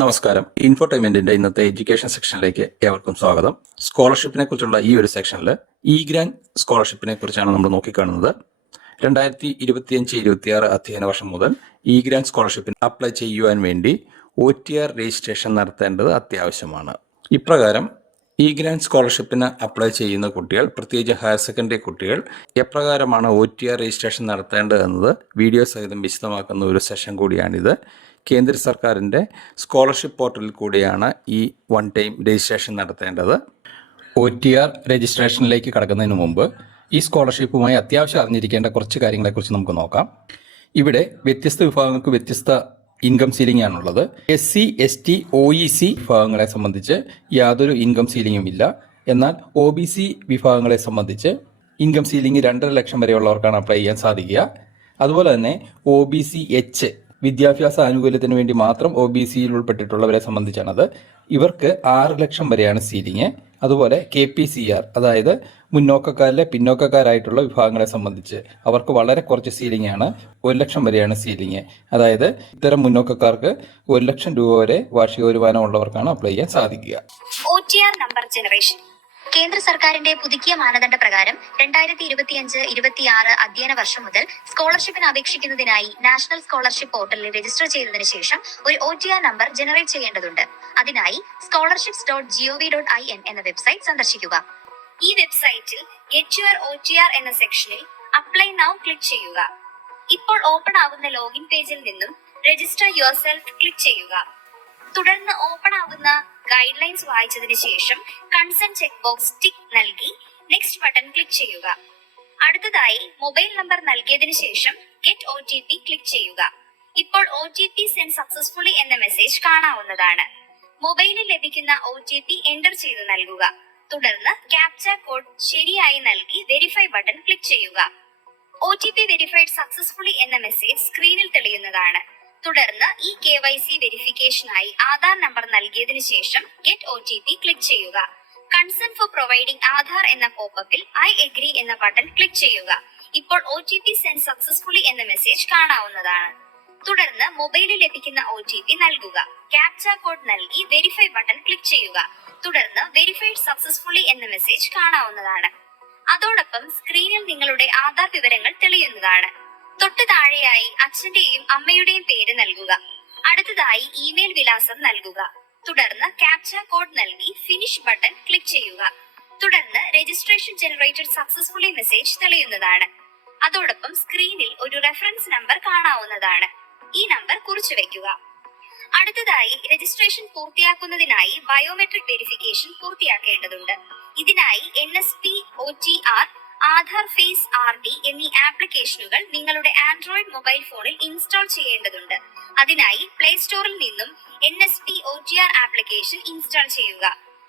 നമസ്കാരം. ഇൻഫോടൈൻമെന്റിന്റെ ഇന്നത്തെ എഡ്യൂക്കേഷൻ സെക്ഷനിലേക്ക് ഏവർക്കും സ്വാഗതം. സ്കോളർഷിപ്പിനെ കുറിച്ചുള്ള ഈ ഒരു സെക്ഷനിൽ ഇ ഗ്രാന്റ് സ്കോളർഷിപ്പിനെ കുറിച്ചാണ് നമ്മൾ നോക്കിക്കാണുന്നത്. 2025-26 അധ്യയന വർഷം മുതൽ ഇ ഗ്രാന്റ് സ്കോളർഷിപ്പിന് അപ്ലൈ ചെയ്യുവാൻ വേണ്ടി OTR രജിസ്ട്രേഷൻ നടത്തേണ്ടത് അത്യാവശ്യമാണ്. ഇപ്രകാരം ഇ ഗ്രാന്റ് സ്കോളർഷിപ്പിന് അപ്ലൈ ചെയ്യുന്ന കുട്ടികൾ, പ്രത്യേകിച്ച് ഹയർ സെക്കൻഡറി കുട്ടികൾ, എപ്രകാരമാണ് OTR രജിസ്ട്രേഷൻ നടത്തേണ്ടത് എന്നത് വീഡിയോ സഹിതം വിശദമാക്കുന്ന ഒരു സെഷൻ കൂടിയാണിത്. കേന്ദ്ര സർക്കാരിൻ്റെ സ്കോളർഷിപ്പ് പോർട്ടലിൽ കൂടിയാണ് ഈ വൺ ടൈം രജിസ്ട്രേഷൻ നടത്തേണ്ടത്. OTR രജിസ്ട്രേഷനിലേക്ക് കടക്കുന്നതിന് മുമ്പ് ഈ സ്കോളർഷിപ്പുമായി അത്യാവശ്യം അറിഞ്ഞിരിക്കേണ്ട കുറച്ച് കാര്യങ്ങളെക്കുറിച്ച് നമുക്ക് നോക്കാം. ഇവിടെ വ്യത്യസ്ത വിഭാഗങ്ങൾക്ക് വ്യത്യസ്ത ഇൻകം സീലിംഗ് ആണുള്ളത്. SC, ST, OEC വിഭാഗങ്ങളെ സംബന്ധിച്ച് യാതൊരു ഇൻകം സീലിംഗും ഇല്ല. എന്നാൽ OBC വിഭാഗങ്ങളെ സംബന്ധിച്ച് ഇൻകം സീലിംഗ് 2.5 ലക്ഷം വരെയുള്ളവർക്കാണ് അപ്ലൈ ചെയ്യാൻ സാധിക്കുക. അതുപോലെ തന്നെ OBC H വിദ്യാഭ്യാസ ആനുകൂല്യത്തിന് വേണ്ടി മാത്രം OBCയിൽ ഉൾപ്പെട്ടിട്ടുള്ളവരെ സംബന്ധിച്ചാണത്. ഇവർക്ക് 6 ലക്ഷം വരെയാണ് സീലിംഗ്. അതുപോലെ KPCR, അതായത് മുന്നോക്കക്കാരിലെ പിന്നോക്കക്കാരായിട്ടുള്ള വിഭാഗങ്ങളെ സംബന്ധിച്ച് അവർക്ക് വളരെ കുറച്ച് സീലിംഗ് ആണ്. 1 ലക്ഷം വരെയാണ് സീലിംഗ്. അതായത് ഇത്തരം മുന്നോക്കക്കാർക്ക് 1 ലക്ഷം രൂപ വരെ വാർഷിക വരുമാനം ഉള്ളവർക്കാണ് അപ്ലൈ ചെയ്യാൻ സാധിക്കുക. OTR നമ്പർ ജനറേഷൻ കേന്ദ്ര സർക്കാരിന്റെ പുതുക്കിയ മാനദണ്ഡ പ്രകാരം 2025-26 അധ്യയന വർഷം മുതൽ സ്കോളർഷിപ്പിന് അപേക്ഷിക്കുന്നതിനായി നാഷണൽ സ്കോളർഷിപ്പ് പോർട്ടലിൽ രജിസ്റ്റർ ചെയ്തതിനു ശേഷം ഒരു OTR നമ്പർ ജനറേറ്റ് ചെയ്യേണ്ടതുണ്ട്. അതിനായി scholarships.gov.in എന്ന വെബ്സൈറ്റ് സന്ദർശിക്കുക. ഈ വെബ്സൈറ്റിൽ ഗെറ്റ് യുവർ OTR എന്ന സെക്ഷനിൽ അപ്ലൈ നൗ ക്ലിക്ക് ചെയ്യുക. ഇപ്പോൾ ഓപ്പൺ ആകുന്ന ലോഗിൻ പേജിൽ നിന്നും രജിസ്റ്റർ യുവർ സെൽഫ് ക്ലിക്ക് ചെയ്യുക. തുടർന്ന് ഓപ്പൺ ആകുന്ന ഗൈഡ് ലൈൻസ് വായിച്ചതിന് ശേഷം കൺസെന്റ് ചെക്ക് ബോക്സ് ടിക്ക് നൽകി നെക്സ്റ്റ് ബട്ടൺ ക്ലിക്ക് ചെയ്യുക. അടുത്തതായി മൊബൈൽ നമ്പർ നൽകിയതിനു ശേഷം ഗെറ്റ് OTP ക്ലിക്ക് ചെയ്യുക. ഇപ്പോൾ OTP സെൻഡ് സക്സസ്ഫുള്ളി എന്ന മെസ്സേജ് കാണാവുന്നതാണ്. മൊബൈലിൽ ലഭിക്കുന്ന OTP എന്റർ ചെയ്ത് നൽകുക. തുടർന്ന് ക്യാപ്ച കോഡ് ശരിയായി നൽകി വെരിഫൈ ബട്ടൺ ക്ലിക്ക് ചെയ്യുക. OTP വെരിഫൈഡ് സക്സസ്ഫുള്ളി എന്ന മെസ്സേജ് സ്ക്രീനിൽ തെളിയുന്നതാണ്. തുടർന്ന് ഈ KYC വെരിഫിക്കേഷനായി ആധാർ നമ്പർ നൽകിയതിനു ശേഷം ഗെറ്റ് OTP ക്ലിക്ക് ചെയ്യുക. കൺസെന്റ് ഫോർ പ്രൊവൈഡിംഗ് ആധാർ എന്ന പോപ്പപ്പിൽ ഐ എഗ്രി എന്ന ബട്ടൺ ക്ലിക്ക് ചെയ്യുക. ഇപ്പോൾ OTP സെൻഡ് സക്സസ്ഫുള്ളി എന്ന മെസ്സേജ് കാണാവുന്നതാണ്. തുടർന്ന് മൊബൈലിൽ ലഭിക്കുന്ന OTP നൽകുക. ക്യാപ്ച കോഡ് നൽകി വെരിഫൈ ബട്ടൺ ക്ലിക്ക് ചെയ്യുക. തുടർന്ന് വെരിഫൈഡ് സക്സസ്ഫുള്ളി എന്ന മെസ്സേജ് കാണാവുന്നതാണ്. അതോടൊപ്പം സ്ക്രീനിൽ നിങ്ങളുടെ ആധാർ വിവരങ്ങൾ തെളിയുന്നതാണ്. തൊട്ടു താഴെയായി അച്ഛന്റെയും അമ്മയുടെയും പേര് നൽകുക. അടുത്തതായി ഇമെയിൽ വിലാസം നൽകുക. തുടർന്ന് ക്യാപ്ച കോഡ് നൽകി ഫിനിഷ് ബട്ടൺ ക്ലിക്ക് ചെയ്യുക. തുടർന്ന് രജിസ്ട്രേഷൻ ജനറേറ്റഡ് സക്സസ്ഫുള്ളി മെസ്സേജ് തെളിയുന്നതാണ്. അതോടൊപ്പം സ്ക്രീനിൽ ഒരു റെഫറൻസ് നമ്പർ കാണാവുന്നതാണ്. ഈ നമ്പർ കുറിച്ചു വെക്കുക. അടുത്തതായി രജിസ്ട്രേഷൻ പൂർത്തിയാക്കുന്നതിനായി ബയോമെട്രിക് വെരിഫിക്കേഷൻ പൂർത്തിയാക്കേണ്ടതുണ്ട്. ഇതിനായി NSP, OTR, Aadhaar face RD എന്നീ ആപ്ലിക്കേഷനുകൾ നിങ്ങളുടെ ആൻഡ്രോയിഡ് മൊബൈൽ ഫോണിൽ ഇൻസ്റ്റാൾ ചെയ്യേണ്ടതുണ്ട്. അതിനായി പ്ലേ സ്റ്റോറിൽ നിന്നും NSP OTR ആപ്ലിക്കേഷൻ ഇൻസ്റ്റാൾ ചെയ്യുക.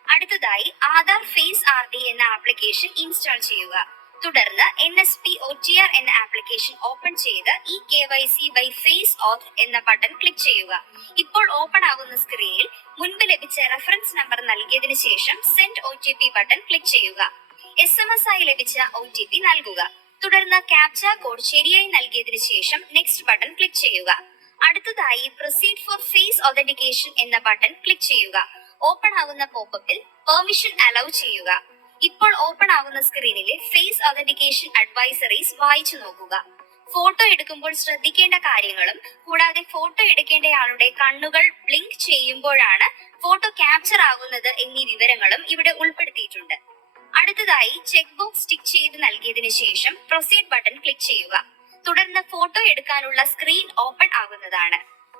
അടുത്തതായി ആധാർ ഫേസ് RD എന്ന ആപ്ലിക്കേഷൻ ഇൻസ്റ്റാൾ ചെയ്യുക. തുടർന്ന് NSP OTR എന്ന ആപ്ലിക്കേഷൻ ഓപ്പൺ ചെയ്ത് ഈ KYC ബൈ ഫേസ് ഓത്ത് എന്ന ബട്ടൺ ക്ലിക്ക് ചെയ്യുക. ഇപ്പോൾ ഓപ്പൺ ആകുന്ന സ്ക്രീനിൽ മുൻപ് ലഭിച്ച റെഫറൻസ് നമ്പർ നൽകിയതിനു ശേഷം സെൻഡ് OTP ബട്ടൺ ക്ലിക്ക് ചെയ്യുക. SMS ആയി ലഭിച്ച OTP നൽകുക. തുടർന്ന് ക്യാപ്ച കോഡ് ശരിയായി നൽകിയതിനു ശേഷം നെക്സ്റ്റ് ബട്ടൺ ക്ലിക്ക് ചെയ്യുക. അടുത്തതായി പ്രൊസീഡ് ഫോർ ഫേസ് ഒതന്റിക്കേഷൻ എന്ന ബട്ടൺ ക്ലിക്ക് ചെയ്യുക. ഓപ്പൺ ആകുന്ന പോപ്പപ്പിൽ പെർമിഷൻ അലൗ ചെയ്യുക. ഇപ്പോൾ ഓപ്പൺ ആകുന്ന സ്ക്രീനിലെ ഫേസ് ഒതന്റിക്കേഷൻ അഡ്വൈസറീസ് വായിച്ചു നോക്കുക. ഫോട്ടോ എടുക്കുമ്പോൾ ശ്രദ്ധിക്കേണ്ട കാര്യങ്ങളും കൂടാതെ ഫോട്ടോ എടുക്കേണ്ടയാളുടെ കണ്ണുകൾ ബ്ലിങ്ക് ചെയ്യുമ്പോഴാണ് ഫോട്ടോ ക്യാപ്ചർ ആകുന്നത് എന്നീ വിവരങ്ങളും ഇവിടെ ഉൾപ്പെടുത്തിയിട്ടുണ്ട്. അടുത്തതായി ചെക്ക് ബോക്സ് ടിക്ക് ചെയ്ത് നൽകിയതിനു ശേഷം പ്രൊസീഡ് ബട്ടൺ ക്ലിക്ക് ചെയ്യുക. തുടർന്ന് ഫോട്ടോ എടുക്കാനുള്ള സ്ക്രീൻ ഓപ്പൺ ആകുന്നതാണ്.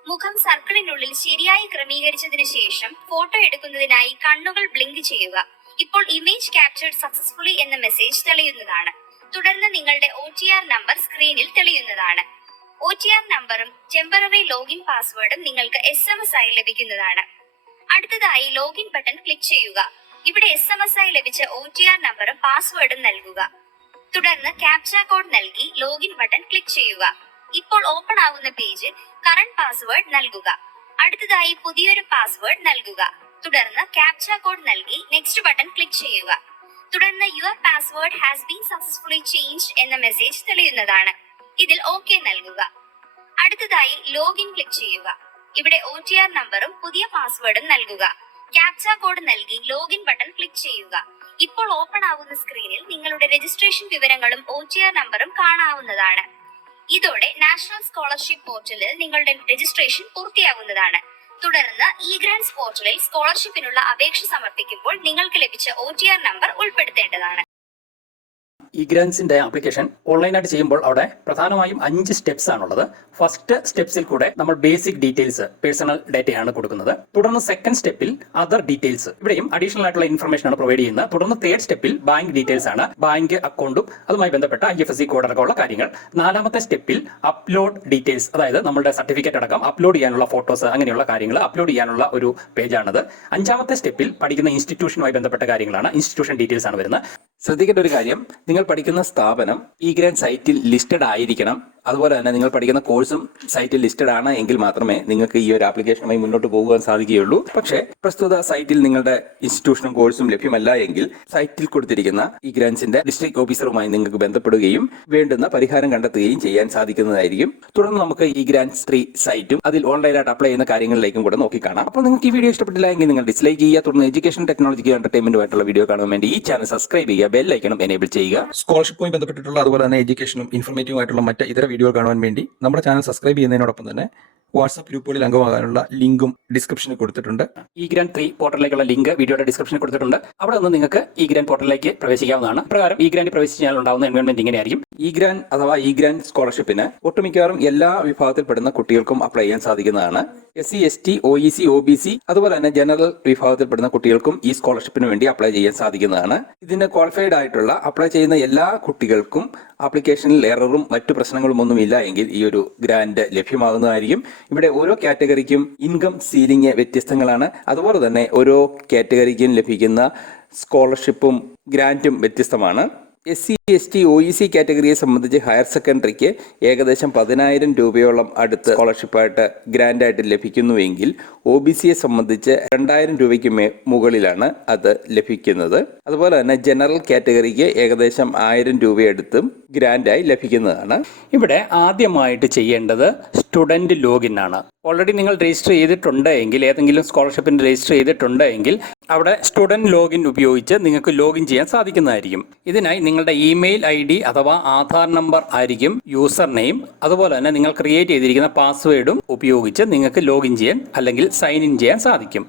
മുഖം സർക്കിളിനുള്ളിൽ ശരിയായി ക്രമീകരിച്ചതിനു ശേഷം ഫോട്ടോ എടുക്കുന്നതിനായി കണ്ണുകൾ ബ്ലിങ്ക് ചെയ്യുക. ഇപ്പോൾ ഇമേജ് ക്യാപ്ചർഡ് സക്സസ്ഫുള്ളി എന്ന മെസ്സേജ് തെളിയുന്നതാണ്. തുടർന്ന് നിങ്ങളുടെ OTR നമ്പർ സ്ക്രീനിൽ തെളിയുന്നതാണ്. OTR നമ്പറും ടെമ്പററി ലോഗിൻ പാസ്വേഡും നിങ്ങൾക്ക് SMS ആയി ലഭിക്കുന്നതാണ്. അടുത്തതായി ലോഗിൻ ബട്ടൺ ക്ലിക്ക് ചെയ്യുക. ഇവിടെ SMS ആയി ലഭിച്ച OTR നമ്പറും പാസ്വേഡും നൽകുക. തുടർന്ന് ക്യാപ്ച കോഡ് നൽകി ലോഗിൻ ബട്ടൺ ക്ലിക്ക് ചെയ്യുക. ഇപ്പോൾ ഓപ്പൺ ആകുന്ന പേജിൽ കറന്റ് പാസ്വേഡ് നൽകുക. അടുത്തതായി പുതിയൊരു പാസ്വേഡ് നൽകുക. തുടർന്ന് ക്യാപ്ച കോഡ് നൽകി നെക്സ്റ്റ് ബട്ടൺ ക്ലിക്ക് ചെയ്യുക. തുടർന്ന് your password has been successfully changed എന്ന മെസ്സേജ് തെളിയുന്നതാണ്. ഇതിൽ OK നൽകുക. അടുത്തതായി ലോഗിൻ ക്ലിക്ക് ചെയ്യുക. ഇവിടെ OTR നമ്പറും പുതിയ പാസ്വേഡും നൽകുക. ക്യാപ്ച കോഡ് നൽകി ലോഗിൻ ബട്ടൺ ക്ലിക്ക് ചെയ്യുക. ഇപ്പോൾ ഓപ്പൺ ആവുന്ന സ്ക്രീനിൽ നിങ്ങളുടെ രജിസ്ട്രേഷൻ വിവരങ്ങളും OTR നമ്പറും കാണാവുന്നതാണ്. ഇതോടെ നാഷണൽ സ്കോളർഷിപ്പ് പോർട്ടലിൽ നിങ്ങളുടെ രജിസ്ട്രേഷൻ പൂർത്തിയാകുന്നതാണ്. തുടർന്ന് ഇ-ഗ്രാന്റ്സ് പോർട്ടലിൽ സ്കോളർഷിപ്പിനുള്ള അപേക്ഷ സമർപ്പിക്കുമ്പോൾ നിങ്ങൾക്ക് ലഭിച്ച OTR നമ്പർ ഉൾപ്പെടുത്തേണ്ടതാണ്. ഇ-ഗ്രാന്റ്സിന്റെ ആപ്ലിക്കേഷൻ ഓൺലൈനായിട്ട് ചെയ്യുമ്പോൾ അവിടെ പ്രധാനമായും 5 സ്റ്റെപ്സ് ആണുള്ളത്. ഫസ്റ്റ് സ്റ്റെപ്സിൽ കൂടെ നമ്മൾ ബേസിക് ഡീറ്റെയിൽസ്, പേഴ്സണൽ ഡേറ്റയാണ് കൊടുക്കുന്നത്. തുടർന്ന് സെക്കൻഡ് സ്റ്റെപ്പിൽ അതർ ഡീറ്റെയിൽസ്, ഇവിടെയും അഡീഷണൽ ആയിട്ടുള്ള ഇൻഫർമേഷൻ ആണ് പ്രൊവൈഡ് ചെയ്യുന്നത്. തുടർന്ന് തേർഡ് സ്റ്റെപ്പിൽ ബാങ്ക് ഡീറ്റെയിൽസ് ആണ്, ബാങ്ക് അക്കൗണ്ടും അതുമായി ബന്ധപ്പെട്ട IFSC കോഡ് അടക്കമുള്ള കാര്യങ്ങൾ. നാലാമത്തെ സ്റ്റെപ്പിൽ അപ്ലോഡ് ഡീറ്റെയിൽസ്, അതായത് നമ്മുടെ സർട്ടിഫിക്കറ്റ് അടക്കം അപ്ലോഡ് ചെയ്യാനുള്ള ഫോട്ടോസ്, അങ്ങനെയുള്ള കാര്യങ്ങൾ അപ്ലോഡ് ചെയ്യാനുള്ള ഒരു പേജാണത്. അഞ്ചാമത്തെ സ്റ്റെപ്പിൽ പഠിക്കുന്ന ഇൻസ്റ്റിറ്റ്യൂഷനുമായി ബന്ധപ്പെട്ട കാര്യങ്ങളാണ്, ഇൻസ്റ്റിറ്റ്യൂഷൻ ഡീറ്റെയിൽസ് ആണ് വരുന്നത്. ശ്രദ്ധിക്കേണ്ട ഒരു കാര്യം, നിങ്ങൾ പഠിക്കുന്ന സ്ഥാപനം ഇ-ഗ്രാന്റ് സൈറ്റിൽ ലിസ്റ്റഡ് ആയിരിക്കണം. അതുപോലെ തന്നെ നിങ്ങൾ പഠിക്കുന്ന കോഴ്സും സൈറ്റിൽ ലിസ്റ്റഡ് ആണ് എങ്കിൽ മാത്രമേ നിങ്ങൾക്ക് ഈ ഒരു ആപ്ലിക്കേഷനുമായി മുന്നോട്ട് പോകുവാൻ സാധിക്കുകയുള്ളൂ. പക്ഷേ പ്രസ്തുത സൈറ്റിൽ നിങ്ങളുടെ ഇൻസ്റ്റിറ്റ്യൂഷനും കോഴ്സും ലഭ്യമല്ല എങ്കിൽ സൈറ്റിൽ കൊടുത്തിരിക്കുന്ന ഇ-ഗ്രാന്റ്സിന്റെ ഡിസ്ട്രിക്ട് ഓഫീസറുമായി നിങ്ങൾക്ക് ബന്ധപ്പെടുകയും വേണ്ടുന്ന പരിഹാരം കണ്ടെത്തുകയും ചെയ്യാൻ സാധിക്കുന്നതായിരിക്കും. തുടർന്ന് നമുക്ക് ഇ-ഗ്രാന്റ്സ് 3 സൈറ്റും അതിൽ ഓൺലൈനായിട്ട് അപ്ലൈ ചെയ്യുന്ന കാര്യങ്ങളിലേക്കും കൂടെ നോക്കിക്കാണാം. അപ്പോൾ നിങ്ങൾക്ക് ഈ വീഡിയോ ഇഷ്ടപ്പെട്ടില്ല എങ്കിൽ നിങ്ങൾ ഡിസ്ലൈക്ക് ചെയ്യുക. തുടർന്ന് എഡ്യൂക്കേഷൻ, ടെക്നോളജിക്കൽ, എന്റർടൈൻമെന്റുമായിട്ടുള്ള വീഡിയോ കാണാൻ വേണ്ടി ഈ ചാനൽ സബ്സ്ക്രൈബ് ചെയ്യുക, ബെൽ ഐക്കണും എനേബിൾ ചെയ്യുക. സ്കോളർഷിപ്പുമായി ബന്ധപ്പെട്ടിട്ടുള്ള അതുപോലെ തന്നെ എഡ്യൂക്കേഷനും ഇൻഫർമേറ്റീവ് ആയിട്ടുള്ള മറ്റ് ഇതര വീഡിയോ കാണുവാൻ വേണ്ടി നമ്മുടെ ചാനൽ സബ്സ്ക്രൈബ് ചെയ്യുന്നതിനോടൊപ്പം തന്നെ വാട്സ്ആപ്പ് ഗ്രൂപ്പുകളിൽ അംഗമാകാനുള്ള ലിങ്കും ഡിസ്ക്രിപ്ഷനിൽ കൊടുത്തിട്ടുണ്ട്. ഇ-ഗ്രാന്റ് 3 പോർട്ടലിലേക്കുള്ള ലിങ്ക് വീഡിയോയുടെ ഡിസ്ക്രിപ്ഷനിൽ കൊടുത്തിട്ടുണ്ട്. അവിടെ നിന്ന് നിങ്ങൾക്ക് ഇ-ഗ്രാന്റ് പോർട്ടലിലേക്ക് പ്രവേശിക്കാവുന്നതാണ്. പ്രകാരം ഇ-ഗ്രാന്റ് പ്രവേശിച്ചാൽ ഉണ്ടാവുന്ന എൻവയോൺമെന്റ് ഇങ്ങനെയായിരിക്കും. ഇ-ഗ്രാന്റ് അഥവാ ഇ-ഗ്രാന്റ് സ്കോളർഷിപ്പിന് ഒട്ടുമിക്കവാറും എല്ലാ വിഭാഗത്തിൽപ്പെടുന്ന കുട്ടികൾക്കും അപ്ലൈ ചെയ്യാൻ സാധിക്കുന്നതാണ്. SC, ST, OEC, OBC അതുപോലെ തന്നെ ജനറൽ വിഭാഗത്തിൽപ്പെടുന്ന കുട്ടികൾക്കും ഈ സ്കോളർഷിപ്പിന് വേണ്ടി അപ്ലൈ ചെയ്യാൻ സാധിക്കുന്നതാണ്. ഇതിന് ക്വാളിഫൈഡ് ആയിട്ടുള്ള അപ്ലൈ ചെയ്യുന്ന എല്ലാ കുട്ടികൾക്കും ആപ്ലിക്കേഷനിൽ എററും മറ്റു പ്രശ്നങ്ങളും ഒന്നുമില്ല എങ്കിൽ ഈ ഒരു ഗ്രാന്റ് ലഭ്യമാകുന്നതായിരിക്കും. ഇവിടെ ഓരോ കാറ്റഗറിക്കും ഇൻകം സീലിംഗ് വ്യത്യസ്തങ്ങളാണ്. അതുപോലെ തന്നെ ഓരോ കാറ്റഗറിക്കും ലഭിക്കുന്ന സ്കോളർഷിപ്പും ഗ്രാന്റും വ്യത്യസ്തമാണ്. SC, ST, OEC കാറ്റഗറിയെ സംബന്ധിച്ച് ഹയർ സെക്കൻഡറിക്ക് ഏകദേശം 10,000 രൂപയോളം അടുത്ത് സ്കോളർഷിപ്പായിട്ട് ഗ്രാൻഡായിട്ട് ലഭിക്കുന്നുവെങ്കിൽ OBCയെ സംബന്ധിച്ച് 2,000 രൂപയ്ക്ക് മുകളിലാണ് അത് ലഭിക്കുന്നത്. അതുപോലെ തന്നെ ജനറൽ കാറ്റഗറിക്ക് ഏകദേശം 1,000 രൂപയെടുത്തും ഗ്രാൻഡായി ലഭിക്കുന്നതാണ്. ഇവിടെ ആദ്യമായിട്ട് ചെയ്യേണ്ടത് സ്റ്റുഡൻറ് ലോഗിൻ ആണ്. ഓൾറെഡി നിങ്ങൾ രജിസ്റ്റർ ചെയ്തിട്ടുണ്ട് എങ്കിൽ, ഏതെങ്കിലും സ്കോളർഷിപ്പിന് രജിസ്റ്റർ ചെയ്തിട്ടുണ്ട് എങ്കിൽ അവിടെ സ്റ്റുഡൻറ് ലോഗിൻ ഉപയോഗിച്ച് നിങ്ങൾക്ക് ലോഗിൻ ചെയ്യാൻ സാധിക്കുന്നതായിരിക്കും. ഇതിനായി നിങ്ങളുടെ ഇമെയിൽ ID അഥവാ ആധാർ നമ്പർ ആയിരിക്കും യൂസർ നെയിം. അതുപോലെ തന്നെ നിങ്ങൾ ക്രിയേറ്റ് ചെയ്തിരിക്കുന്ന പാസ്വേഡും ഉപയോഗിച്ച് നിങ്ങൾക്ക് ലോഗിൻ ചെയ്യാൻ അല്ലെങ്കിൽ സൈൻ ഇൻ ചെയ്യാൻ സാധിക്കും.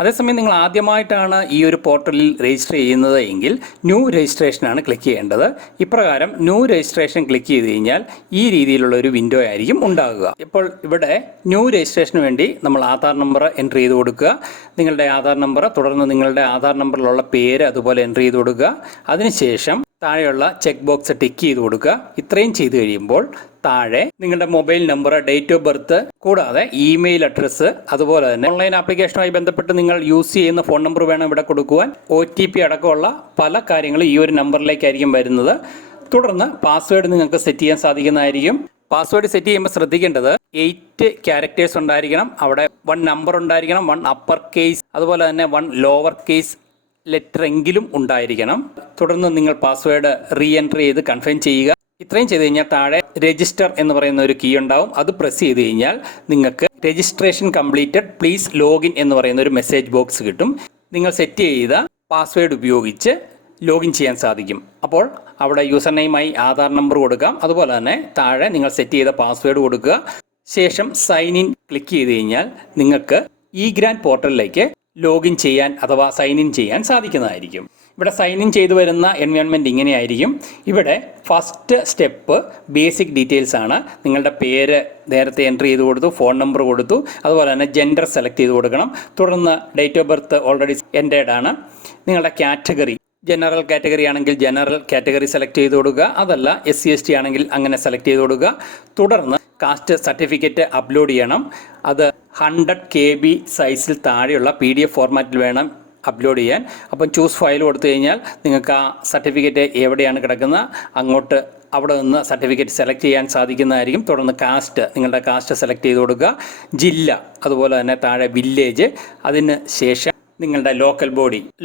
അതേസമയം നിങ്ങൾ ആദ്യമായിട്ടാണ് ഈ ഒരു പോർട്ടലിൽ രജിസ്റ്റർ ചെയ്യുന്നത് എങ്കിൽ ന്യൂ രജിസ്ട്രേഷനാണ് ക്ലിക്ക് ചെയ്യേണ്ടത്. ഇപ്രകാരം ന്യൂ രജിസ്ട്രേഷൻ ക്ലിക്ക് ചെയ്ത് കഴിഞ്ഞാൽ ഈ രീതിയിലുള്ള ഒരു വിൻഡോ ആയിരിക്കും ഉണ്ടാകുക. ഇപ്പോൾ ഇവിടെ ന്യൂ രജിസ്ട്രേഷന് വേണ്ടി നമ്മൾ ആധാർ നമ്പർ എൻ്റർ ചെയ്ത് കൊടുക്കുക. നിങ്ങളുടെ ആധാർ നമ്പർ, തുടർന്ന് നിങ്ങളുടെ ആധാർ നമ്പറിലുള്ള പേര് അതുപോലെ എൻ്റർ ചെയ്ത് കൊടുക്കുക. അതിനുശേഷം താഴെയുള്ള ചെക്ക് ബോക്സ് ടിക്ക് ചെയ്ത് കൊടുക്കുക. ഇത്രയും ചെയ്ത് കഴിയുമ്പോൾ താഴെ നിങ്ങളുടെ mobile number, date of birth കൂടാതെ ഇമെയിൽ അഡ്രസ്സ്, അതുപോലെ തന്നെ ഓൺലൈൻ ആപ്ലിക്കേഷനുമായി ബന്ധപ്പെട്ട് നിങ്ങൾ യൂസ് ചെയ്യുന്ന ഫോൺ നമ്പർ വേണം ഇവിടെ കൊടുക്കുവാൻ. OTP അടക്കമുള്ള പല കാര്യങ്ങളും ഈ ഒരു നമ്പറിലേക്കായിരിക്കും വരുന്നത്. തുടർന്ന് പാസ്വേഡ് നിങ്ങൾക്ക് സെറ്റ് ചെയ്യാൻ സാധിക്കുന്നതായിരിക്കും. പാസ്വേഡ് സെറ്റ് ചെയ്യുമ്പോൾ ശ്രദ്ധിക്കേണ്ടത് 8 ക്യാരക്ടേഴ്സ് ഉണ്ടായിരിക്കണം. അവിടെ 1 നമ്പർ ഉണ്ടായിരിക്കണം, 1 അപ്പർ കേസ്, അതുപോലെ തന്നെ 1 ലോവർ കേസ് ലെറ്റർ എങ്കിലും ഉണ്ടായിരിക്കണം. തുടർന്ന് നിങ്ങൾ പാസ്വേഡ് റീ എൻറ്റർ ചെയ്ത് കൺഫേം ചെയ്യുക. ഇത്രയും ചെയ്ത് കഴിഞ്ഞാൽ താഴെ രജിസ്റ്റർ എന്ന് പറയുന്ന ഒരു കീ ഉണ്ടാവും. അത് പ്രസ് ചെയ്ത് കഴിഞ്ഞാൽ നിങ്ങൾക്ക് രജിസ്ട്രേഷൻ കംപ്ലീറ്റഡ്, പ്ലീസ് ലോഗിൻ എന്ന് പറയുന്ന ഒരു മെസ്സേജ് ബോക്സ് കിട്ടും. നിങ്ങൾ സെറ്റ് ചെയ്ത പാസ്വേഡ് ഉപയോഗിച്ച് ലോഗിൻ ചെയ്യാൻ സാധിക്കും. അപ്പോൾ അവിടെ യൂസർ നെയിമായി ആധാർ നമ്പർ കൊടുക്കാം. അതുപോലെ തന്നെ താഴെ നിങ്ങൾ സെറ്റ് ചെയ്ത പാസ്വേഡ് കൊടുക്കുക. ശേഷം സൈൻ ഇൻ ക്ലിക്ക് ചെയ്ത് കഴിഞ്ഞാൽ നിങ്ങൾക്ക് ഇ-ഗ്രാന്റ് പോർട്ടലിലേക്ക് ലോഗിൻ ചെയ്യാൻ അഥവാ സൈൻ ഇൻ ചെയ്യാൻ സാധിക്കുന്നതായിരിക്കും. ഇവിടെ സൈൻ ഇൻ ചെയ്തു വരുന്ന എൻവയോൺമെൻറ്റ് ഇങ്ങനെയായിരിക്കും. ഇവിടെ ഫസ്റ്റ് സ്റ്റെപ്പ് ബേസിക് ഡീറ്റെയിൽസ് ആണ്. നിങ്ങളുടെ പേര് നേരത്തെ എൻ്റർ ചെയ്ത് കൊടുത്തു, ഫോൺ നമ്പർ കൊടുത്തു, അതുപോലെ തന്നെ ജെൻഡർ സെലക്ട് ചെയ്ത് കൊടുക്കണം. തുടർന്ന് date of birth already entered ആണ്. നിങ്ങളുടെ കാറ്റഗറി, ജനറൽ കാറ്റഗറി ആണെങ്കിൽ ജനറൽ കാറ്റഗറി സെലക്ട് ചെയ്ത് കൊടുക്കുക. അതല്ല SC, ST ആണെങ്കിൽ അങ്ങനെ സെലക്ട് ചെയ്ത് കൊടുക്കുക. തുടർന്ന് കാസ്റ്റ് സർട്ടിഫിക്കറ്റ് അപ്ലോഡ് ചെയ്യണം. അത് 100 KB സൈസിൽ താഴെയുള്ള PDF ഫോർമാറ്റിൽ വേണം അപ്ലോഡ് ചെയ്യാൻ. അപ്പം ചൂസ് ഫയൽ കൊടുത്തു കഴിഞ്ഞാൽ നിങ്ങൾക്ക് ആ സർട്ടിഫിക്കറ്റ് എവിടെയാണ് കിടക്കുന്നത് അങ്ങോട്ട് അവിടെ നിന്ന് സർട്ടിഫിക്കറ്റ് സെലക്ട് ചെയ്യാൻ സാധിക്കുന്നതായിരിക്കും. തുടർന്ന് കാസ്റ്റ്, നിങ്ങളുടെ കാസ്റ്റ് സെലക്ട് ചെയ്ത് കൊടുക്കുക. ജില്ല, അതുപോലെ തന്നെ താഴെ വില്ലേജ്, അതിന് ശേഷം നിങ്ങളുടെ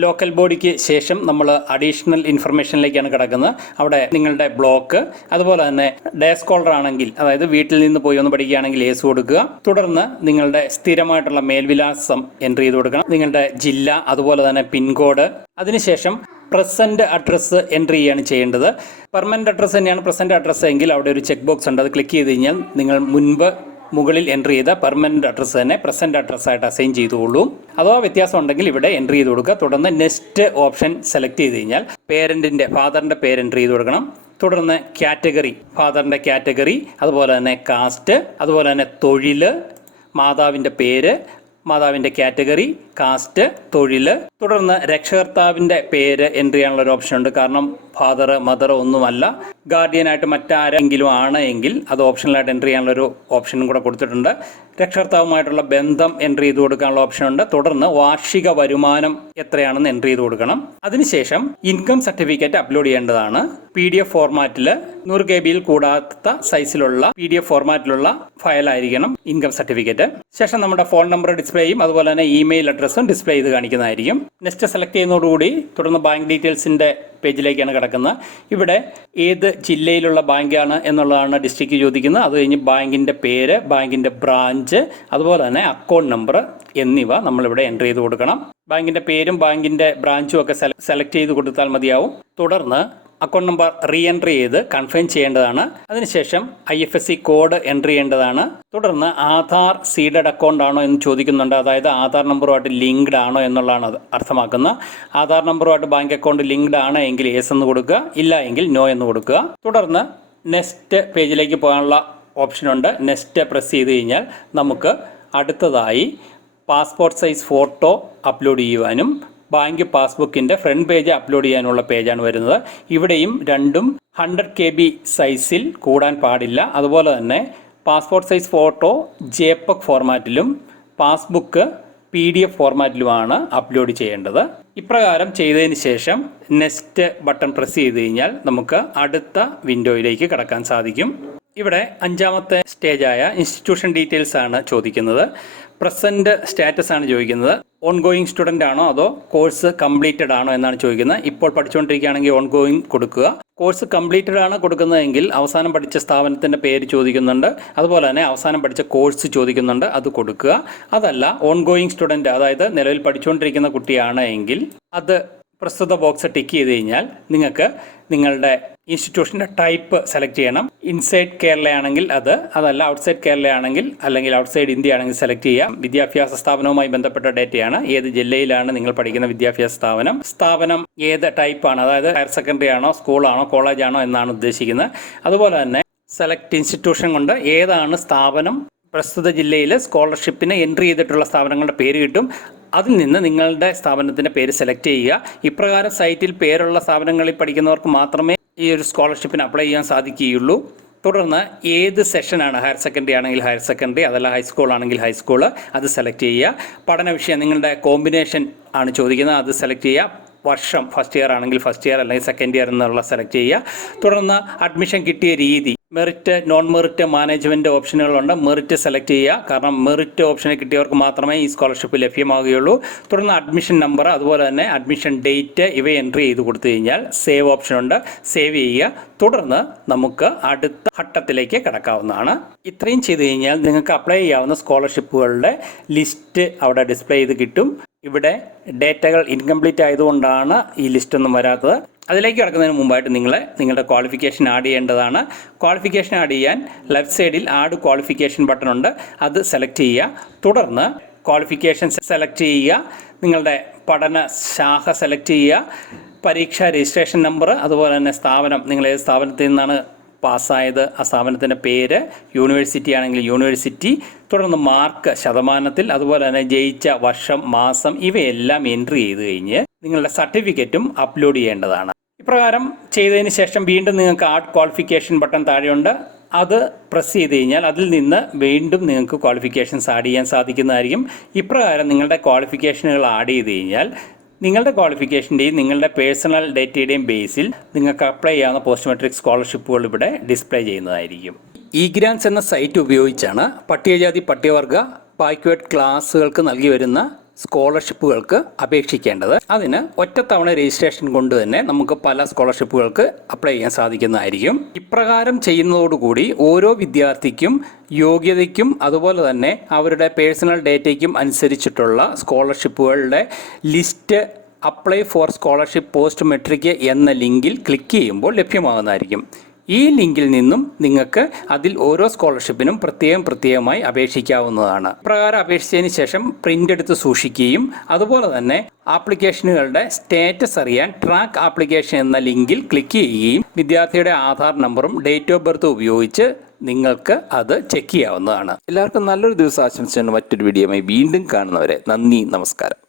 ലോക്കൽ ബോഡിക്ക് ശേഷം നമ്മൾ അഡീഷണൽ ഇൻഫർമേഷനിലേക്കാണ് കിടക്കുന്നത്. അവിടെ നിങ്ങളുടെ ബ്ലോക്ക്, അതുപോലെ തന്നെ ഡേ സ്കോളർ ആണെങ്കിൽ, അതായത് വീട്ടിൽ നിന്ന് പോയി ഒന്ന് പഠിക്കുകയാണെങ്കിൽ ഏസ് കൊടുക്കുക. തുടർന്ന് നിങ്ങളുടെ സ്ഥിരമായിട്ടുള്ള മേൽവിലാസം എൻട്രി ചെയ്ത് കൊടുക്കണം, നിങ്ങളുടെ ജില്ല, അതുപോലെ തന്നെ പിൻകോഡ്. അതിനുശേഷം പ്രസന്റ് അഡ്രസ്സ് എൻട്രി ചെയ്യാണ് ചെയ്യേണ്ടത്. പെർമനന്റ് അഡ്രസ്സ് തന്നെയാണ് പ്രസന്റ് അഡ്രസ്സ് എങ്കിൽ അവിടെ ഒരു ചെക്ക് ബോക്സ് ഉണ്ട്, അത് ക്ലിക്ക് ചെയ്ത് കഴിഞ്ഞാൽ നിങ്ങൾ മുകളിൽ എൻട്രി ചെയ്ത പെർമനന്റ് അഡ്രസ്സ് തന്നെ പ്രസന്റ് അഡ്രസ്സായിട്ട് അസൈൻ ചെയ്തുകൊള്ളൂ. അഥവാ വ്യത്യാസം ഉണ്ടെങ്കിൽ ഇവിടെ എൻട്രി ചെയ്ത് കൊടുക്കുക. തുടർന്ന് നെക്സ്റ്റ് ഓപ്ഷൻ സെലക്ട് ചെയ്ത് കഴിഞ്ഞാൽ ഫാദറിന്റെ പേര് എൻട്രി ചെയ്ത് കൊടുക്കണം. തുടർന്ന് കാറ്റഗറി, ഫാദറിന്റെ കാറ്റഗറി, അതുപോലെ തന്നെ കാസ്റ്റ്, അതുപോലെ തന്നെ തൊഴിൽ, മാതാവിൻ്റെ പേര്, മാതാവിൻ്റെ കാറ്റഗറി, കാസ്റ്റ്, തൊഴിൽ. തുടർന്ന് രക്ഷകർത്താവിൻ്റെ പേര് എൻട്രി ചെയ്യാനുള്ള ഒരു ഓപ്ഷൻ ഉണ്ട്. കാരണം ഫാദർ, മദർ ഒന്നുമല്ല, ഗാർഡിയനായിട്ട് മറ്റാരെങ്കിലും ആണ് എങ്കിൽ അത് ഓപ്ഷനിലായിട്ട് എൻട്രി ചെയ്യാനുള്ളൊരു ഓപ്ഷനും കൂടെ കൊടുത്തിട്ടുണ്ട്. രക്ഷകർത്താവുമായിട്ടുള്ള ബന്ധം എൻട്രി ചെയ്ത് കൊടുക്കാനുള്ള ഓപ്ഷൻ ഉണ്ട്. തുടർന്ന് വാർഷിക വരുമാനം എത്രയാണെന്ന് എൻട്രി ചെയ്ത് കൊടുക്കണം. അതിനുശേഷം ഇൻകം സർട്ടിഫിക്കറ്റ് അപ്ലോഡ് ചെയ്യേണ്ടതാണ്. PDF ഫോർമാറ്റിൽ 100 KB കൂടാത്ത സൈസിലുള്ള PDF ഫോർമാറ്റിലുള്ള ഫയലായിരിക്കണം ഇൻകം സർട്ടിഫിക്കറ്റ്. ശേഷം നമ്മുടെ ഫോൺ നമ്പർ ഡിസ്പ്ലേ ചെയ്യും, അതുപോലെ തന്നെ ഇമെയിൽ അഡ്രസ്സും ഡിസ്പ്ലേ ചെയ്ത് കാണിക്കുന്നതായിരിക്കും. നെക്സ്റ്റ് സെലക്ട് ചെയ്യുന്നതോടുകൂടി തുടർന്ന് ബാങ്ക് ഡീറ്റെയിൽസിൻ്റെ പേജിലേക്കാണ് കിടക്കുന്നത്. ഇവിടെ ഏത് ജില്ലയിലുള്ള ബാങ്കാണ് എന്നുള്ളതാണ് ഡിസ്ട്രിക്റ്റ് ചോദിക്കുന്നത്. അത് കഴിഞ്ഞ് ബാങ്കിൻ്റെ പേര്, ബാങ്കിൻ്റെ ബ്രാഞ്ച്, അതുപോലെ തന്നെ അക്കൗണ്ട് നമ്പർ എന്നിവ നമ്മളിവിടെ എൻട്രി ചെയ്ത് കൊടുക്കണം. ബാങ്കിൻ്റെ പേരും ബാങ്കിൻ്റെ ബ്രാഞ്ചും ഒക്കെ സെലക്ട് ചെയ്ത് കൊടുത്താൽ മതിയാവും. തുടർന്ന് അക്കൗണ്ട് നമ്പർ റീ എൻട്രി ചെയ്ത് കൺഫേം ചെയ്യേണ്ടതാണ്. അതിനുശേഷം IFSC കോഡ് എൻട്രി ചെയ്യേണ്ടതാണ്. തുടർന്ന് ആധാർ സീഡഡ് അക്കൗണ്ട് ആണോ എന്ന് ചോദിക്കുന്നുണ്ട്. അതായത് ആധാർ നമ്പറുമായിട്ട് ലിങ്ക്ഡ് ആണോ എന്നുള്ളതാണ് അത് അർത്ഥമാക്കുന്നത്. ആധാർ നമ്പറുമായിട്ട് ബാങ്ക് അക്കൗണ്ട് ലിങ്ക്ഡ് ആണ് എങ്കിൽ യെസ് എന്ന് കൊടുക്കുക, ഇല്ല എങ്കിൽ നോ എന്ന് കൊടുക്കുക. തുടർന്ന് നെക്സ്റ്റ് പേജിലേക്ക് പോകാനുള്ള ഓപ്ഷനുണ്ട്. നെക്സ്റ്റ് പ്രസ് ചെയ്ത് കഴിഞ്ഞാൽ നമുക്ക് അടുത്തതായി പാസ്പോർട്ട് സൈസ് ഫോട്ടോ അപ്ലോഡ് ചെയ്യുവാനും ബാങ്ക് പാസ്ബുക്കിൻ്റെ ഫ്രണ്ട് പേജ് അപ്ലോഡ് ചെയ്യാനുള്ള പേജാണ് വരുന്നത്. ഇവിടെയും രണ്ടും 100 KB സൈസിൽ കൂടാൻ പാടില്ല. അതുപോലെ തന്നെ പാസ്പോർട്ട് സൈസ് ഫോട്ടോ JPEG ഫോർമാറ്റിലും പാസ്ബുക്ക് PDF ഫോർമാറ്റിലുമാണ് അപ്ലോഡ് ചെയ്യേണ്ടത്. ഇപ്രകാരം ചെയ്തതിന് ശേഷം നെക്സ്റ്റ് ബട്ടൺ പ്രസ് ചെയ്ത് കഴിഞ്ഞാൽ നമുക്ക് അടുത്ത വിൻഡോയിലേക്ക് കടക്കാൻ സാധിക്കും. ഇവിടെ 5ാമത്തെ സ്റ്റേജായ ഇൻസ്റ്റിറ്റ്യൂഷൻ ഡീറ്റെയിൽസ് ആണ് ചോദിക്കുന്നത്. പ്രസൻറ്റ് സ്റ്റാറ്റസ് ആണ് ചോദിക്കുന്നത്. ഓൺഗോയിങ് സ്റ്റുഡൻ്റ് ആണോ അതോ കോഴ്സ് കംപ്ലീറ്റഡ് ആണോ എന്നാണ് ചോദിക്കുന്നത്. ഇപ്പോൾ പഠിച്ചുകൊണ്ടിരിക്കുകയാണെങ്കിൽ ഓൺഗോയിങ് കൊടുക്കുക. കോഴ്സ് കംപ്ലീറ്റഡ് ആണ് കൊടുക്കുന്നതെങ്കിൽ അവസാനം പഠിച്ച സ്ഥാപനത്തിൻ്റെ പേര് ചോദിക്കുന്നുണ്ട്, അതുപോലെ തന്നെ അവസാനം പഠിച്ച കോഴ്സ് ചോദിക്കുന്നുണ്ട്, അത് കൊടുക്കുക. അതല്ല ഓൺഗോയിങ് സ്റ്റുഡൻറ്റ്, അതായത് നിലവിൽ പഠിച്ചുകൊണ്ടിരിക്കുന്ന കുട്ടിയാണ് എങ്കിൽ അത് പ്രസ്തുത ബോക്സ് ടിക്ക് ചെയ്ത് കഴിഞ്ഞാൽ നിങ്ങൾക്ക് നിങ്ങളുടെ ഇൻസ്റ്റിറ്റ്യൂഷൻ്റെ ടൈപ്പ് സെലക്ട് ചെയ്യണം. ഇൻസൈഡ് കേരള ആണെങ്കിൽ അതല്ല ഔട്ട്സൈഡ് കേരള ആണെങ്കിൽ അല്ലെങ്കിൽ ഔട്ട്സൈഡ് ഇന്ത്യ ആണെങ്കിൽ സെലക്ട് ചെയ്യാം. വിദ്യാഭ്യാസ സ്ഥാപനവുമായി ബന്ധപ്പെട്ട ഡേറ്റയാണ്. ഏത് ജില്ലയിലാണ് നിങ്ങൾ പഠിക്കുന്ന വിദ്യാഭ്യാസ സ്ഥാപനം ഏത് ടൈപ്പാണ്, അതായത് ഹയർ സെക്കൻഡറി ആണോ, സ്കൂളാണോ, കോളേജാണോ എന്നാണ് ഉദ്ദേശിക്കുന്നത്. അതുപോലെ തന്നെ സെലക്ട് ഇൻസ്റ്റിറ്റ്യൂഷൻ കൊണ്ട് ഏതാണ് സ്ഥാപനം, പ്രസ്തുത ജില്ലയിൽ സ്കോളർഷിപ്പിന് എൻട്രി ചെയ്തിട്ടുള്ള സ്ഥാപനങ്ങളുടെ പേര് കിട്ടും. അതിൽ നിന്ന് നിങ്ങളുടെ സ്ഥാപനത്തിൻ്റെ പേര് സെലക്ട് ചെയ്യുക. ഇപ്രകാരം സൈറ്റിൽ പേരുള്ള സ്ഥാപനങ്ങളിൽ പഠിക്കുന്നവർക്ക് മാത്രമേ ഈ ഒരു സ്കോളർഷിപ്പിന് അപ്ലൈ ചെയ്യാൻ സാധിക്കുകയുള്ളൂ. തുടർന്ന് ഏത് സെഷനാണ്, ഹയർ സെക്കൻഡറി ആണെങ്കിൽ ഹയർ സെക്കൻഡറി, അതല്ല ഹൈസ്കൂൾ ആണെങ്കിൽ ഹൈസ്കൂൾ, അത് സെലക്ട് ചെയ്യുക. പഠന വിഷയം നിങ്ങളുടെ കോമ്പിനേഷൻ ആണ് ചോദിക്കുന്നത്, അത് സെലക്ട് ചെയ്യുക. വർഷം ഫസ്റ്റ് ഇയർ ആണെങ്കിൽ ഫസ്റ്റ് ഇയർ അല്ലെങ്കിൽ സെക്കൻഡ് ഇയർ എന്നുള്ള സെലക്ട് ചെയ്യുക. തുടർന്ന് അഡ്മിഷൻ കിട്ടിയ രീതി, മെറിറ്റ്, നോൺ മെറിറ്റ്, മാനേജ്മെൻറ്റ് ഓപ്ഷനുകളുണ്ട്. മെറിറ്റ് സെലക്ട് ചെയ്യുക, കാരണം മെറിറ്റ് ഓപ്ഷന് കിട്ടിയവർക്ക് മാത്രമേ ഈ സ്കോളർഷിപ്പ് ലഭ്യമാവുകയുള്ളൂ. തുടർന്ന് അഡ്മിഷൻ നമ്പർ, അതുപോലെ തന്നെ അഡ്മിഷൻ ഡേറ്റ് ഇവ എൻട്രി ചെയ്ത് കൊടുത്തു കഴിഞ്ഞാൽ സേവ് ഓപ്ഷനുണ്ട്, സേവ് ചെയ്യുക. തുടർന്ന് നമുക്ക് അടുത്ത ഘട്ടത്തിലേക്ക് കടക്കാവുന്നതാണ്. ഇത്രയും ചെയ്ത് കഴിഞ്ഞാൽ നിങ്ങൾക്ക് അപ്ലൈ ചെയ്യാവുന്ന സ്കോളർഷിപ്പുകളുടെ ലിസ്റ്റ് അവിടെ ഡിസ്പ്ലേ ചെയ്ത് കിട്ടും. ഇവിടെ ഡേറ്റകൾ ഇൻകംപ്ലീറ്റ് ആയതുകൊണ്ടാണ് ഈ ലിസ്റ്റ് ഒന്നും വരാത്തത്. അതിലേക്ക് കിടക്കുന്നതിന് മുമ്പായിട്ട് നിങ്ങളുടെ ക്വാളിഫിക്കേഷൻ ആഡ് ചെയ്യേണ്ടതാണ്. ക്വാളിഫിക്കേഷൻ ആഡ് ചെയ്യാൻ ലെഫ്റ്റ് സൈഡിൽ ആഡ് ക്വാളിഫിക്കേഷൻ ബട്ടൺ ഉണ്ട്, അത് സെലക്ട് ചെയ്യുക. തുടർന്ന് ക്വാളിഫിക്കേഷൻ സെലക്ട് ചെയ്യുക, നിങ്ങളുടെ പഠന ശാഖ സെലക്ട് ചെയ്യുക, പരീക്ഷ രജിസ്ട്രേഷൻ നമ്പർ, അതുപോലെ തന്നെ സ്ഥാപനം, നിങ്ങൾ ഏത് സ്ഥാപനത്തിൽ നിന്നാണ് പാസ്സായത്, ആ സ്ഥാപനത്തിൻ്റെ പേര്, യൂണിവേഴ്സിറ്റി ആണെങ്കിൽ യൂണിവേഴ്സിറ്റി, തുടർന്ന് മാർക്ക് ശതമാനത്തിൽ, അതുപോലെ തന്നെ ജയിച്ച വർഷം, മാസം, ഇവയെല്ലാം എൻട്രി ചെയ്ത് കഴിഞ്ഞ് നിങ്ങളുടെ സർട്ടിഫിക്കറ്റും അപ്ലോഡ് ചെയ്യേണ്ടതാണ്. ഇപ്രകാരം ചെയ്തതിന് ശേഷം വീണ്ടും നിങ്ങൾക്ക് ആഡ് ക്വാളിഫിക്കേഷൻ ബട്ടൺ താഴെയുണ്ട്, അത് പ്രസ് ചെയ്ത് കഴിഞ്ഞാൽ അതിൽ നിന്ന് വീണ്ടും നിങ്ങൾക്ക് ക്വാളിഫിക്കേഷൻസ് ആഡ് ചെയ്യാൻ സാധിക്കുന്നതായിരിക്കും. ഇപ്രകാരം നിങ്ങളുടെ ക്വാളിഫിക്കേഷനുകൾ ആഡ് ചെയ്ത് കഴിഞ്ഞാൽ നിങ്ങളുടെ ക്വാളിഫിക്കേഷൻ്റെയും നിങ്ങളുടെ പേഴ്സണൽ ഡേറ്റയുടെയും ബേസിൽ നിങ്ങൾക്ക് അപ്ലൈ ചെയ്യാവുന്ന പോസ്റ്റ് മെട്രിക് സ്കോളർഷിപ്പുകൾ ഇവിടെ ഡിസ്പ്ലേ ചെയ്യുന്നതായിരിക്കും. ഇഗ്രാൻസ് എന്ന സൈറ്റ് ഉപയോഗിച്ചാണ് പട്ടികജാതി പട്ടികവർഗ ബാക്ക്വേർഡ് ക്ലാസ്സുകൾക്ക് നൽകി വരുന്ന സ്കോളർഷിപ്പുകൾക്ക് അപേക്ഷിക്കേണ്ടത്. അതിന് ഒറ്റത്തവണ രജിസ്ട്രേഷൻ കൊണ്ട് തന്നെ നമുക്ക് പല സ്കോളർഷിപ്പുകൾക്ക് അപ്ലൈ ചെയ്യാൻ സാധിക്കുന്നതായിരിക്കും. ഇപ്രകാരം ചെയ്യുന്നതോടുകൂടി ഓരോ വിദ്യാർത്ഥിക്കും യോഗ്യതയ്ക്കും അതുപോലെ തന്നെ അവരുടെ പേഴ്സണൽ ഡേറ്റയ്ക്കും അനുസരിച്ചിട്ടുള്ള സ്കോളർഷിപ്പുകളുടെ list apply for scholarship post matric എന്ന ലിങ്കിൽ ക്ലിക്ക് ചെയ്യുമ്പോൾ ലഭ്യമാകുന്നതായിരിക്കും. ഈ ലിങ്കിൽ നിന്നും നിങ്ങൾക്ക് അതിൽ ഓരോ സ്കോളർഷിപ്പിനും പ്രത്യേകമായി അപേക്ഷിക്കാവുന്നതാണ്. ഇപ്രകാരം അപേക്ഷിച്ചതിന് ശേഷം പ്രിൻ്റ് എടുത്ത് സൂക്ഷിക്കുകയും അതുപോലെ തന്നെ ആപ്ലിക്കേഷനുകളുടെ സ്റ്റാറ്റസ് അറിയാൻ ട്രാക്ക് ആപ്ലിക്കേഷൻ എന്ന ലിങ്കിൽ ക്ലിക്ക് ചെയ്യുകയും വിദ്യാർത്ഥിയുടെ ആധാർ നമ്പറും ഡേറ്റ് ഓഫ് ബർത്ത് ഉപയോഗിച്ച് നിങ്ങൾക്ക് അത് ചെക്ക് ചെയ്യാവുന്നതാണ്. എല്ലാവർക്കും നല്ലൊരു ദിവസം ആശംസിച്ചുകൊണ്ട് മറ്റൊരു വീഡിയോയുമായി വീണ്ടും കാണുന്നവരെ നന്ദി, നമസ്കാരം.